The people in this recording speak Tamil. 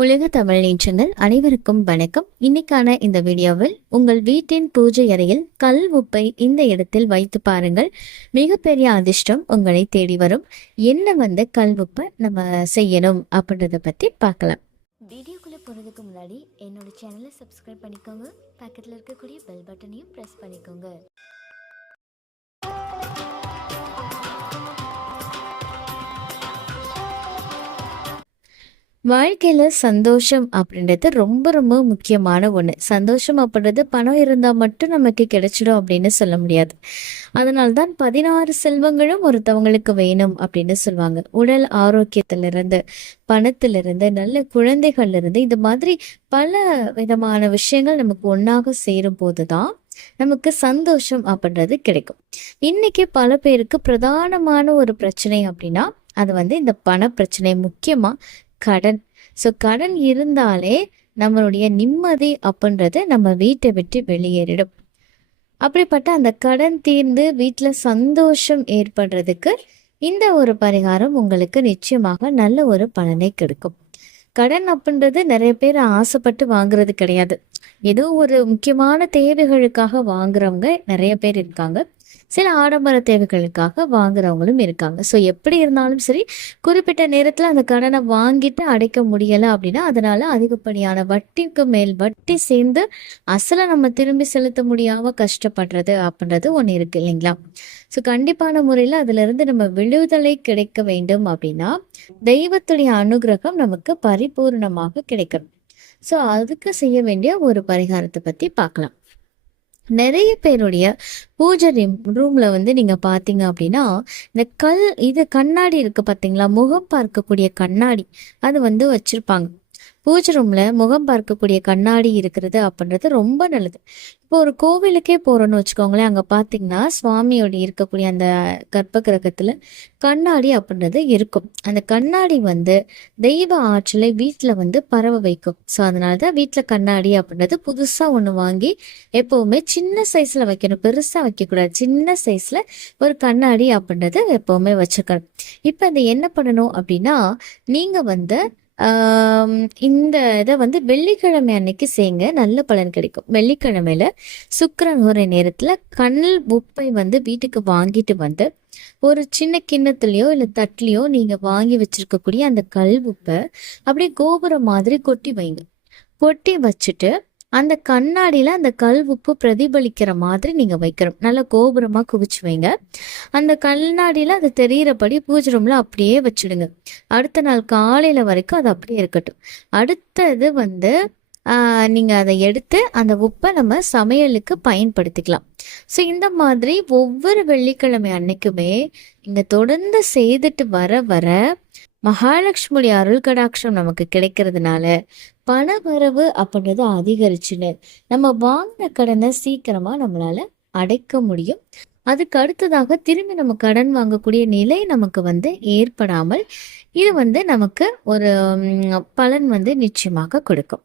உலக தமிழ் நீச்சங்கள் அனைவருக்கும் வணக்கம். இன்னைக்கான இந்த வீடியோவில் உங்கள் வீட்டின் பூஜை அறையில் கல் உப்பை இந்த இடத்தில் வைத்து பாருங்கள். மிகப்பெரிய அதிர்ஷ்டம் உங்களை தேடி வரும். என்ன வந்து கல் உப்பை நம்ம செய்யணும் அப்படின்றத பற்றி பார்க்கலாம். வீடியோக்குள்ளே போகிறதுக்கு முன்னாடி என்னோட சேனலை சப்ஸ்கிரைப் பண்ணிக்கோங்க. பக்கத்தில் இருக்கக்கூடிய பெல் பட்டனையும் ப்ரெஸ் பண்ணிக்கோங்க. வாழ்க்கையில் சந்தோஷம் அப்படின்றது ரொம்ப ரொம்ப முக்கியமான ஒன்று சந்தோஷம் அப்படின்றது பணம் இருந்தால் மட்டும் நமக்கு கிடைச்சிடும் அப்படின்னு சொல்ல முடியாது. அதனால தான் பதினாறு செல்வங்களும் ஒருத்தவங்களுக்கு வேணும் அப்படின்னு சொல்லுவாங்க. உடல் ஆரோக்கியத்திலிருந்து பணத்திலிருந்து நல்ல குழந்தைகள்லேருந்து இந்த மாதிரி பல விதமான விஷயங்கள் நமக்கு ஒன்றாக சேரும் போது தான் நமக்கு சந்தோஷம் அப்படின்றது கிடைக்கும். இன்னைக்கு பல பேருக்கு பிரதானமான ஒரு பிரச்சனை அப்படின்னா அது வந்து இந்த பண பிரச்சனை முக்கியமாக கடன். ஸோ கடன் இருந்தாலே நம்மளுடைய நிம்மதி அப்படின்றது நம்ம வீட்டை விட்டு வெளியேறிடும். அப்படிப்பட்ட அந்த கடன் தீர்ந்து வீட்டில் சந்தோஷம் ஏற்படுறதுக்கு இந்த ஒரு பரிகாரம் உங்களுக்கு நிச்சயமாக நல்ல ஒரு பலனை கிடைக்கும். கடன் அப்படின்றது நிறைய பேர் ஆசைப்பட்டு வாங்குறது கிடையாது. ஏதோ ஒரு முக்கியமான தேவைகளுக்காக வாங்குறவங்க நிறைய பேர் இருக்காங்க. சில ஆடம்பர தேவைகளுக்காக வாங்குறவங்களும் இருக்காங்க. ஸோ எப்படி இருந்தாலும் சரி குறிப்பிட்ட நேரத்தில் அந்த கடனை வாங்கிட்டு அடைக்க முடியலை அப்படின்னா அதனால அதிகப்படியான வட்டிக்கு மேல் வட்டி சேர்ந்து அசலை நம்ம திரும்பி செலுத்த முடியாம கஷ்டப்படுறது அப்படின்றது ஒன்று இருக்கு இல்லைங்களா? ஸோ கண்டிப்பான முறையில் அதிலிருந்து நம்ம விடுதலை கிடைக்க வேண்டும் அப்படின்னா தெய்வத்துடைய அனுகிரகம் நமக்கு பரிபூர்ணமாக கிடைக்கணும். ஸோ அதுக்கு செய்ய வேண்டிய ஒரு பரிகாரத்தை பற்றி பார்க்கலாம். நிறைய பேருடைய பூஜை ரூம்ல வந்து நீங்க பாத்தீங்க அப்படின்னா இந்த கல் இது கண்ணாடி இருக்கு பாத்தீங்களா முகம் பார்க்கக்கூடிய கண்ணாடி அது வந்து வச்சிருப்பாங்க. பூஜை ரூம்ல முகம் பார்க்கக்கூடிய கண்ணாடி இருக்கிறது அப்படின்றது ரொம்ப நல்லது. இப்போ ஒரு கோவிலுக்கே போறோம்னு வச்சுக்கோங்களேன் அங்க பாத்தீங்கன்னா சுவாமியோட இருக்கக்கூடிய அந்த கர்ப்ப கிரகத்துல கண்ணாடி அப்படின்றது இருக்கும். அந்த கண்ணாடி வந்து தெய்வ ஆற்றலை வீட்டுல வந்து பரவ வைக்கும். ஸோ அதனாலதான் வீட்டுல கண்ணாடி அப்படின்றது புதுசா ஒண்ணு வாங்கி எப்பவுமே சின்ன சைஸ்ல வைக்கணும். பெருசா வைக்கக்கூடாது. சின்ன சைஸ்ல ஒரு கண்ணாடி அப்படின்றது எப்பவுமே வச்சுக்கணும். இப்ப இந்த என்ன பண்ணணும் அப்படின்னா நீங்க வந்து இந்த இதை வந்து வெள்ளிக்கிழமை அன்னைக்கு செய்யுங்க. நல்ல பலன் கிடைக்கும். வெள்ளிக்கிழமையில சுக்கரன் ஒரு நேரத்துல கண்ணல் உப்பை வந்து வீட்டுக்கு வாங்கிட்டு வந்து ஒரு சின்ன கிண்ணத்துலயோ இல்லை தட்லேயோ நீங்க வாங்கி வச்சிருக்கக்கூடிய அந்த கல் உப்பை அப்படியே கோபுரம் மாதிரி கொட்டி வைங்க. கொட்டி வச்சுட்டு அந்த கண்ணாடியில் அந்த கல் உப்பு பிரதிபலிக்கிற மாதிரி நீங்கள் வைக்கணும். நல்லா கோபுரமாக குவிச்சு வைங்க. அந்த கண்ணாடியில் அது தெரிகிறபடி பூஜை ரூமில் அப்படியே வச்சுடுங்க. அடுத்த நாள் காலையில் வரைக்கும் அது அப்படியே இருக்கட்டும். அடுத்தது வந்து நீங்கள் அதை எடுத்து அந்த உப்பை நம்ம சமையலுக்கு பயன்படுத்திக்கலாம். ஸோ இந்த மாதிரி ஒவ்வொரு வெள்ளிக்கிழமை அன்னைக்குமே இங்கே தொடர்ந்து செய்துட்டு வர வர மகாலட்சுமியுடைய அருள் கடாட்சம் நமக்கு கிடைக்கிறதுனால பண வரவு அப்படின்றது அதிகரிச்சுன்னு நம்ம வாங்கின கடனை சீக்கிரமா நம்மளால அடைக்க முடியும். அதுக்கு அடுத்ததாக திரும்பி நம்ம கடன் வாங்கக்கூடிய நிலை நமக்கு வந்து ஏற்படாமல் இது வந்து நமக்கு ஒரு பலன் வந்து நிச்சயமாக கொடுக்கும்.